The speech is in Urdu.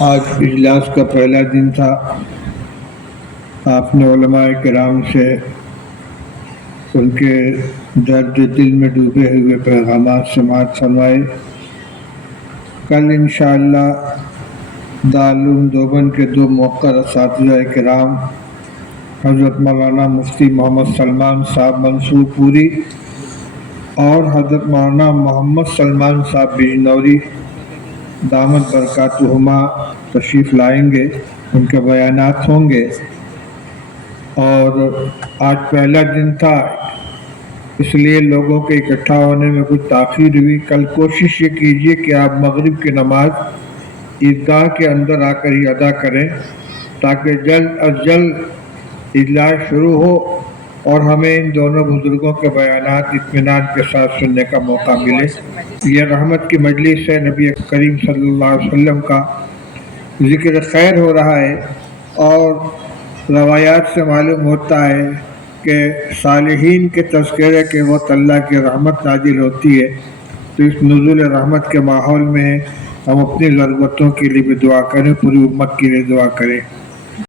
آج اجلاس کا پہلا دن تھا۔ آپ نے علماء کرام سے ان کے درد دل میں ڈوبے ہوئے پیغامات سماعت فرمائے۔ کل انشاءاللہ دارالعلوم دیوبند کے دو موقر اساتذہ کرام حضرت مولانا مفتی محمد سلمان صاحب منصور پوری اور حضرت مولانا محمد سلمان صاحب بجنوری دامت برکاتہما تشریف لائیں گے، ان کے بیانات ہوں گے۔ اور آج پہلا دن تھا، اس لیے لوگوں کے اکٹھا ہونے میں کچھ تاخیر ہوئی۔ کل کوشش یہ کیجیے کہ آپ مغرب کی نماز عیدگاہ کے اندر آ کر ہی ادا کریں تاکہ جلد از جلد اجلاس شروع ہو اور ہمیں ان دونوں بزرگوں کے بیانات اطمینان کے ساتھ سننے کا موقع ملے۔ یہ رحمت کی مجلس ہے، نبی کریم صلی اللہ علیہ وسلم کا ذکر خیر ہو رہا ہے، اور روایات سے معلوم ہوتا ہے کہ صالحین کے تذکرے کے وقت اللہ کی رحمت نازل ہوتی ہے۔ تو اس نزول رحمت کے ماحول میں ہم اپنی ضرورتوں کے لیے بھی دعا کریں، پوری امت کے لیے دعا کریں۔